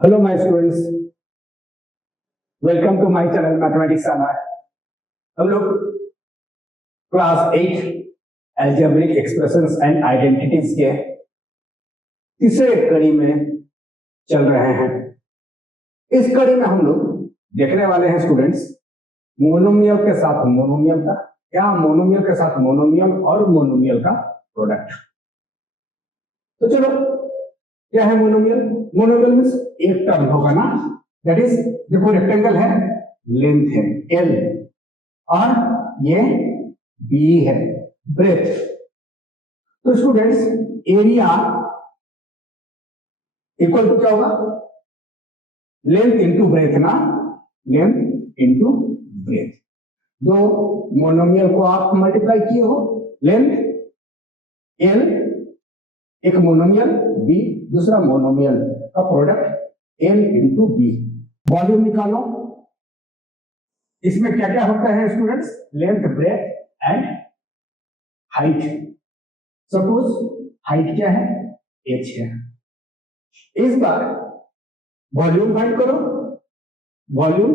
Hello my students, welcome to my channel mathematics summer. हम लोग class 8 algebraic expressions and identities के तीसरे कड़ी में चल रहे हैं। इस कड़ी में हम लोग देखने वाले हैं स्टूडेंट्स मोनोमियल के साथ मोनोमियल का या मोनोमियल के साथ मोनोमियल और मोनोमियल का प्रोडक्ट। तो चलो, क्या है मोनोमियल? मोनोमियल मींस एक टर्म होगा ना, दैट इज देखो रेक्टेंगल है, लेंथ है एल और ये बी है ब्रेथ। तो स्टूडेंट्स एरिया इक्वल टू क्या होगा? लेंथ इंटू ब्रेथ ना, लेंथ इंटू ब्रेथ। दो मोनोमियल को आप मल्टीप्लाई किए हो, लेंथ एल एक मोनोमियल बी दूसरा मोनोमियल का product L into B. Volume निकालो। इसमें क्या क्या होता है students? Length breadth and height. Suppose height क्या है? एच है। इस बार वॉल्यूम फाइंड करो। वॉल्यूम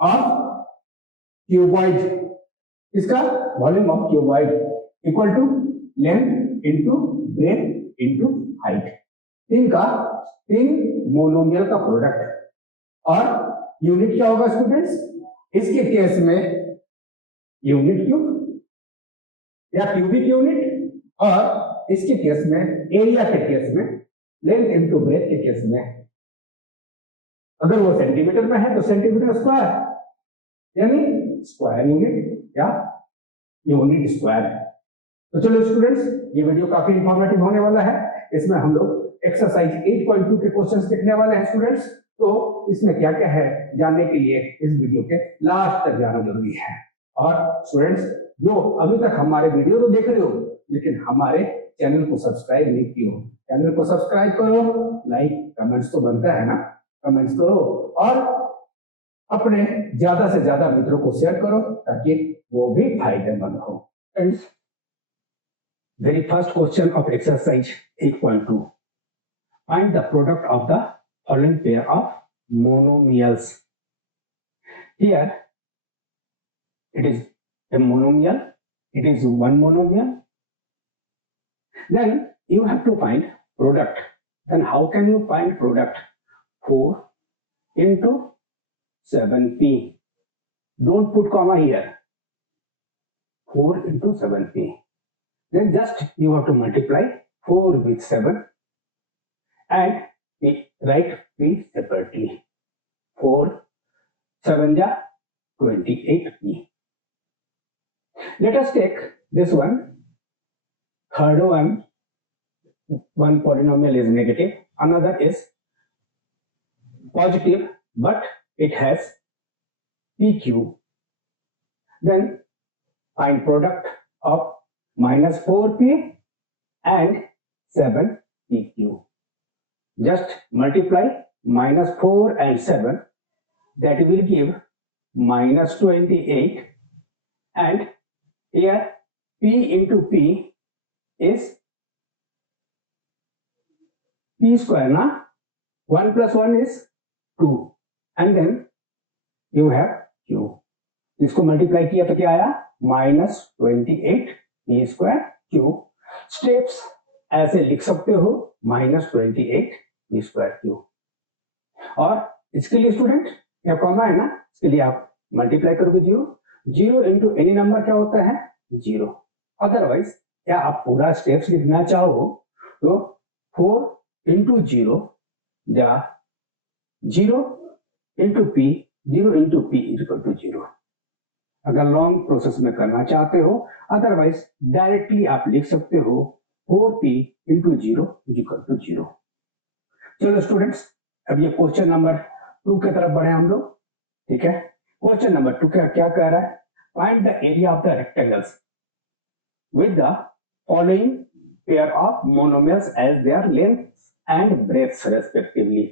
ऑफ क्यूबॉइड, इसका volume of cuboid equal to length into breadth into height. तीन मोनोमियल का प्रोडक्ट। और यूनिट क्या होगा स्टूडेंट्स? इसके केस में यूनिट क्यूब या क्यूबिक यूनिट, और इसके केस में एरिया के केस में लेंथ इंटू ब्रेथ के केस में अगर वो सेंटीमीटर में है तो सेंटीमीटर स्क्वायर, यानी स्क्वायर यूनिट या यूनिट स्क्वायर। तो चलो स्टूडेंट्स, ये वीडियो काफी इंफॉर्मेटिव होने वाला है। इसमें हम लोग एक्सरसाइज 8.2 के क्वेश्चंस देखने वाले हैं स्टूडेंट्स। तो इसमें क्या क्या है जानने के लिए इस वीडियो के लास्ट तक जाना जरूरी है। और स्टूडेंट्स जो अभी तक हमारे वीडियो तो देख रहे हो लेकिन हमारे चैनल को सब्सक्राइब नहीं किए हो, चैनल को सब्सक्राइब करो, लाइक कमेंट्स तो बनता है ना, कमेंट्स करो और अपने ज्यादा से ज्यादा मित्रों को शेयर करो ताकि वो भी फायदेमंद हो। Friends, very first question of exercise 8.2, find the product of the following pair of monomials. Here it is a monomial, it is one monomial. Then you have to find product. Then how can you find product? 4 into 7p. Don't put comma here. 4 into 7p. Then just you have to multiply 4 with 7 and write p separately. 4 7 ja 28p. Let us take this one. Third one polynomial is negative, another is positive but it has p cube. Then find product of minus 4p and 7pq. Just multiply minus 4 and 7, that will give minus 28, and here p into p is p square na, 1 plus 1 is 2 and then you have q. इसको multiply किया तो क्या आया? minus 28 p square Q. Steps ऐसे लिख सकते हो, minus 28 p square Q. और इसके लिए स्टूडेंट क्या कॉमा है ना, इसके लिए आप मल्टीप्लाई करोगे जीरो इंटू एनी नंबर क्या होता है? जीरो। अदरवाइज क्या आप पूरा स्टेप्स लिखना चाहो तो 4 इंटू जीरो या 0 into P, 0 into P equal to 0 अगर लॉन्ग प्रोसेस में करना चाहते हो। अदरवाइज डायरेक्टली आप लिख सकते हो 4p इंटू 0 इक्वल टू 0। चलो स्टूडेंट्स, अब ये क्वेश्चन नंबर 2 की तरफ बढ़े हम लोग। ठीक है, क्वेश्चन नंबर 2 क्या कह रहा है? Find the area of the rectangles with the following pair of monomials as their length and breadth respectively.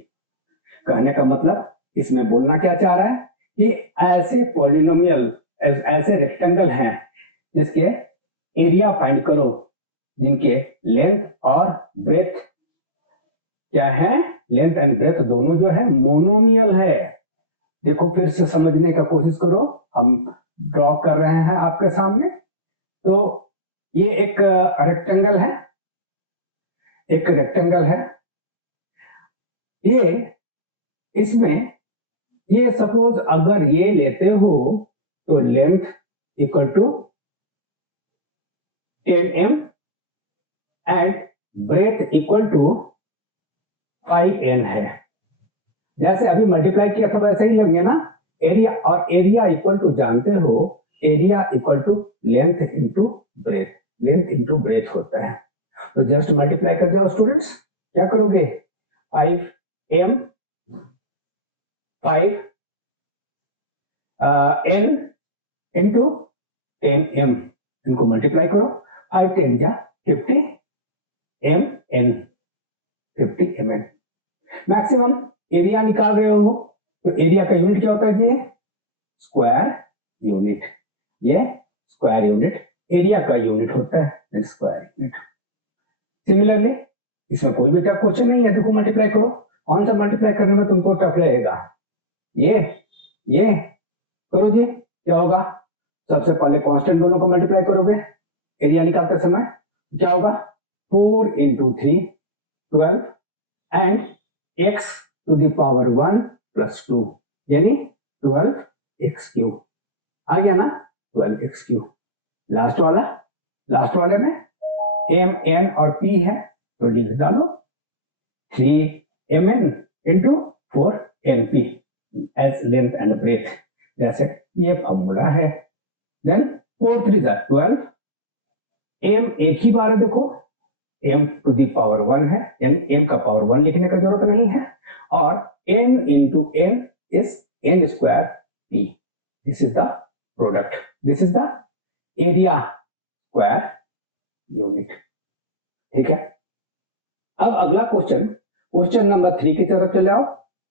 कहने का मतलब इसमें बोलना क्या चाह रहा है कि ऐसे पॉलिनोमियल, ऐसे रेक्टेंगल हैं जिसके एरिया फाइंड करो जिनके लेंथ और ब्रेथ क्या है? लेंथ एंड ब्रेथ दोनों जो है मोनोमियल है। देखो फिर से समझने का कोशिश करो, हम ड्रॉ कर रहे हैं आपके सामने। तो ये एक रेक्टेंगल है, एक रेक्टेंगल है, ये इसमें ये सपोज अगर ये लेते हो तो length equal to 10m and breadth equal to 5n है। जैसे अभी मल्टीप्लाई किया था वैसे ही लेंगे ना, एरिया, और एरिया इक्वल टू जानते हो, area equal to length into breadth, length into breadth होता है। तो जस्ट मल्टीप्लाई कर जाओ स्टूडेंट्स, क्या करोगे 5m 5 n इंटू 10m, इनको मल्टीप्लाई करो, 5 10 जा 50 mn, 50 mn। मैक्सिमम एरिया निकाल रहे हो तो एरिया का यूनिट क्या होता है जी, स्क्वायर यूनिट, ये स्क्वायर यूनिट एरिया का यूनिट होता है, स्क्वायर यूनिट। सिमिलरली इसमें कोई भी टफ क्वेश्चन नहीं है, देखो मल्टीप्लाई करो, कौन सा मल्टीप्लाई करने में तुमको टफ लगेगा, ये करो जी, क्या होगा, सबसे पहले कांस्टेंट दोनों को मल्टीप्लाई करोगे, एरिया निकालते समय क्या होगा 4 into 3 12 and x to the power 1 plus 2 यानी 12x³ आ गया ना, 12x³। लास्ट वाले में m n और p है तो लिख डालो 3mn into 4np as length and breadth, जैसे ये फॉर्मूला है। देन 4 3 12, m एक ही बार है, देखो m टू दी पावर 1 है, यानी m का पावर 1 लिखने का जरूरत नहीं है, और n into n is n square p, this is the product, this is the area square unit. ठीक है, अब अगला क्वेश्चन नंबर 3 की तरफ चले आओ।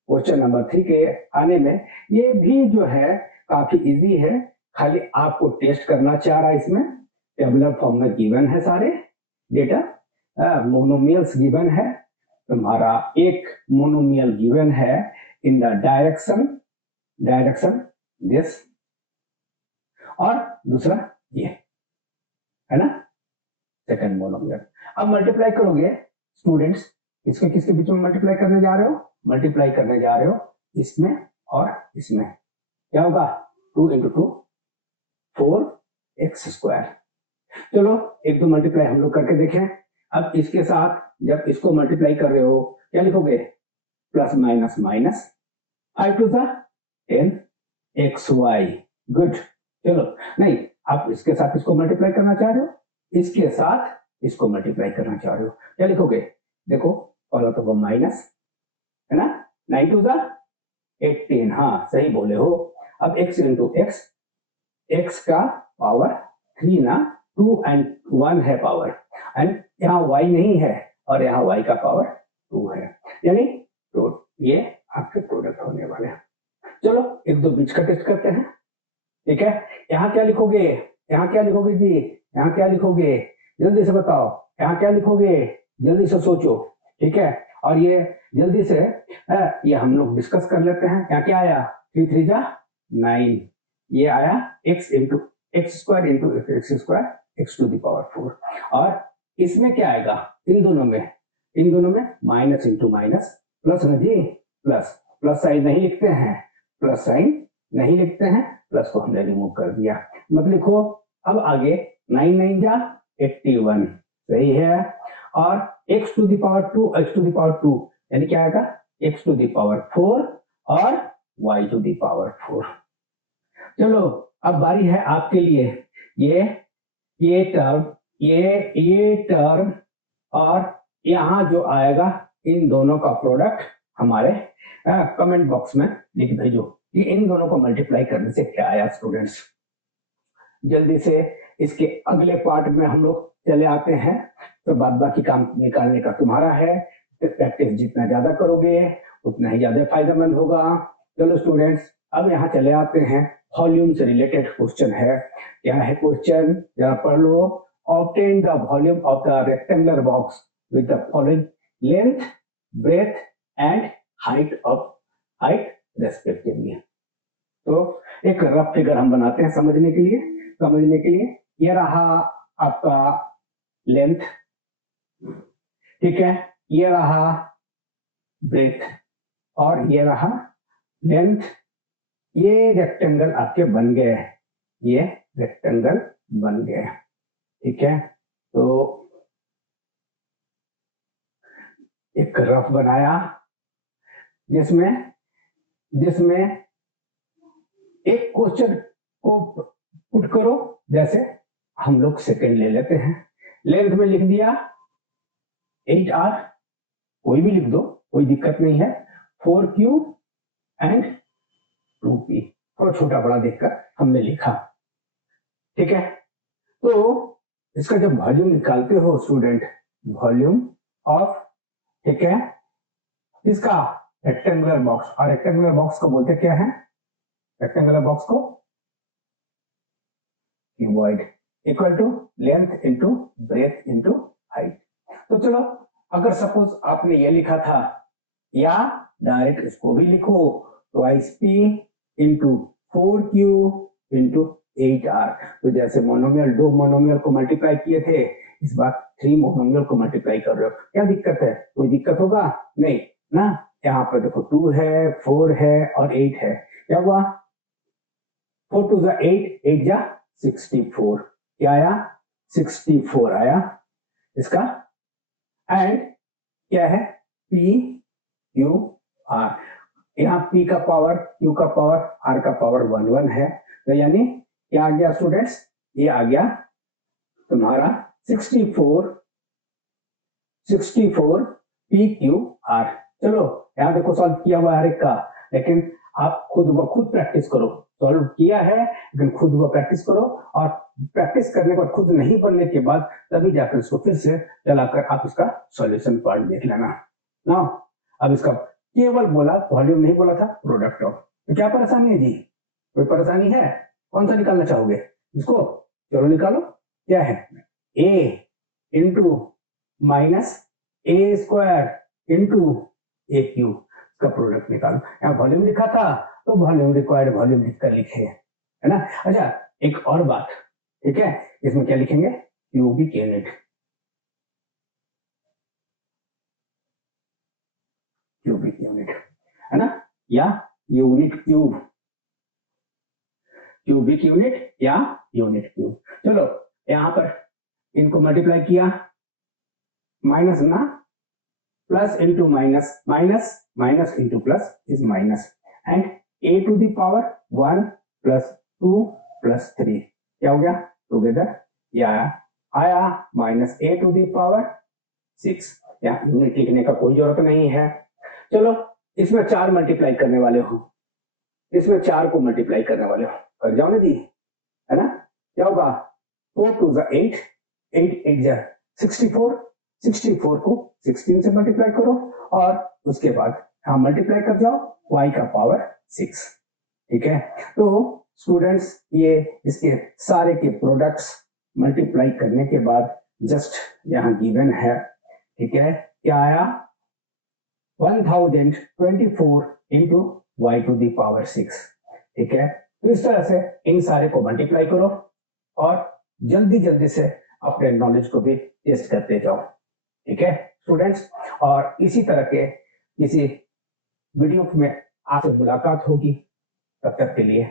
क्वेश्चन नंबर 3 के आने में ये भी जो है काफी इजी है, खाली आपको टेस्ट करना चाह रहा है। इसमें टेबुलर फॉर्म में गिवन है सारे डेटा, मोनोमियल्स गिवन है, तुम्हारा एक मोनोमियल गिवन है इन द डायरेक्शन दिस, और दूसरा ये है ना सेकंड मोनोमियल। अब मल्टीप्लाई करोगे स्टूडेंट्स, किसके बीच में मल्टीप्लाई करने जा रहे हो, मल्टीप्लाई करने जा रहे हो इसमें और इसमें, क्या होगा 2 इंटू 2 4x²। चलो एक दो मल्टीप्लाई हम लोग करके देखें। अब इसके साथ जब इसको मल्टीप्लाई कर रहे हो क्या लिखोगे, plus minus minus, 5 2 10 xy, good. चलो नहीं, आप इसके साथ इसको मल्टीप्लाई करना चाह रहे हो, इसके साथ इसको मल्टीप्लाई करना चाह रहे हो, क्या लिखोगे, देखो पहला तो वो माइनस है ना, 9 2 18, हाँ सही बोले हो। अब x इंटू x का पावर 3 ना, 2 एंड 1 है पावर, एंड यहाँ y नहीं है और यहाँ y का पावर 2 है, यानी तो ये आपके प्रोडक्ट होने वाले हैं। चलो एक दो बीच का टेस्ट करते हैं। ठीक है, यहाँ क्या लिखोगे, जी, यहाँ क्या लिखोगे, जल्दी से बताओ, यहाँ क्या लिखोगे, जल्दी से सोचो। ठीक है, और ये जल्दी से ये हम लोग डिस्कस कर लेते हैं। यहाँ क्या आया, 3 3 9, ये आया x into x² into x² x to the power 4, और इसमें क्या आएगा, इन दोनों में माइनस इंटू माइनस प्लस ना जी, प्लस साइन नहीं लिखते हैं, प्लस को हमने रिमूव कर दिया, मत लिखो। अब आगे 9 9 81 सही है, और x टू द पावर 2 यानी क्या आएगा, x टू द पावर 4 और y टू द पावर 4। चलो अब बारी है आपके लिए, ये टर्म और यहाँ जो आएगा इन दोनों का प्रोडक्ट हमारे कमेंट बॉक्स में लिख भेजो कि इन दोनों को मल्टीप्लाई करने से क्या आया स्टूडेंट्स। जल्दी से इसके अगले पार्ट में हम लोग चले आते हैं, तो बाद बाकी काम निकालने का तुम्हारा है, तो प्रैक्टिस जितना ज्यादा करोगे उतना ही ज्यादा फायदेमंद होगा। चलो स्टूडेंट्स अब यहाँ चले आते हैं, वॉल्यूम से रिलेटेड क्वेश्चन है। क्या है क्वेश्चन, जरा पढ़ लो। Obtain the volume of the rectangular box with the following length, breadth and height respectively. तो एक रफ फिगर हम बनाते हैं समझने के लिए। ये रहा आपका लेंथ, ठीक है, ये रहा ब्रेथ और ये रहा लेंथ। ये रेक्टेंगल आपके बन गए, ये रेक्टेंगल बन गए, ठीक है। तो एक रफ बनाया जिसमें एक क्वेश्चन को पुट करो, जैसे हम लोग सेकंड ले लेते हैं। लेंथ में लिख दिया 8r, कोई भी लिख दो, कोई दिक्कत नहीं है। 4q एंड 2p, थोड़ा छोटा बड़ा देखकर हमने लिखा, ठीक है। तो इसका जब वॉल्यूम निकालते हो स्टूडेंट, वॉल्यूम ऑफ, ठीक है, इसका रेक्टेंगुलर बॉक्स, और रेक्टेंगुलर बॉक्स को बोलते क्या है? रेक्टेंगुलर बॉक्स को cuboid equal to length into breadth into height. तो चलो, अगर सपोज आपने ये लिखा था, या डायरेक्ट इसको भी लिखो, twice p into 4q into 8r। तो जैसे मोनोमियल, दो मोनोमियल को मल्टीप्लाई किए थे, इस बार 3 मोनोमियल को मल्टीप्लाई कर रहे हो, क्या दिक्कत है? कोई दिक्कत होगा नहीं ना। यहाँ पर देखो 2 है, 4 है और 8 है, क्या हुआ? 4 2 जा 8, 8 जा 64, क्या आया? 64 आया इसका। एंड क्या है? P Q R, यहाँ P का पावर, Q का पावर, R का पावर 1 1 है। तो यानी क्या आ गया स्टूडेंट्स? ये आ गया तुम्हारा 64 P Q R। चलो यहाँ देखो, सॉल्व किया हुआ हर एक का, लेकिन आप खुद ब खुद प्रैक्टिस करो। सॉल्व किया है लेकिन खुद व प्रैक्टिस करो, और प्रैक्टिस करने के बाद, खुद नहीं पढ़ने के बाद, तभी जाकर इसको फिर से चलाकर आप इसका सॉल्यूशन पार्ट देख लेना ना। अब इसका केवल बोला, वॉल्यूम नहीं बोला था, प्रोडक्ट ऑफ। तो क्या परेशानी है जी? कोई परेशानी है? कौन सा निकालना चाहोगे इसको? चलो निकालो। क्या है? a into minus A square into A Q का प्रोडक्ट निकालो। यहाँ वॉल्यूम लिखा था तो वॉल्यूम रिक्वायर्ड वॉल्यूम लिखकर लिखे, है ना। अच्छा, एक और बात, ठीक है, इसमें क्या लिखेंगे? क्यूबिक यूनिट, क्यूबिक यूनिट, है ना, या यूनिट क्यूब, क्यूबिक यूनिट या यूनिट क्यूब। चलो यहां पर इनको मल्टीप्लाई किया, माइनस ना, plus into minus, minus minus into plus is minus, and a to the power 1 plus 2 plus 3, क्या हो गया? टुगेदर ये आया minus a to the power 6। यहाँ यूनिट लिखने का कोई जरूरत नहीं है। चलो इसमें 4 मल्टीप्लाई करने वाले हो, इसमें 4 को मल्टीप्लाई करने वाले हो, कर जाओ ना जी, है ना। क्या होगा? 4 2 जा 8, 8 8 जा 64, 64 को 16 से मल्टीप्लाई करो, और उसके बाद हाँ मल्टीप्लाई कर जाओ y का पावर 6, ठीक है। तो स्टूडेंट्स, ये इसके सारे के प्रोडक्ट्स मल्टीप्लाई करने के बाद जस्ट यहाँ गिवन है, ठीक है। क्या आया? 1024 into y to the power 6, ठीक है। तो इस तरह से इन सारे को मल्टीप्लाई करो, और जल्दी जल्दी से अपने नॉलेज को भी टेस्ट करते जाओ, ठीक है स्टूडेंट्स। और इसी तरह के किसी वीडियो में आपसे मुलाकात होगी, तब तक के लिए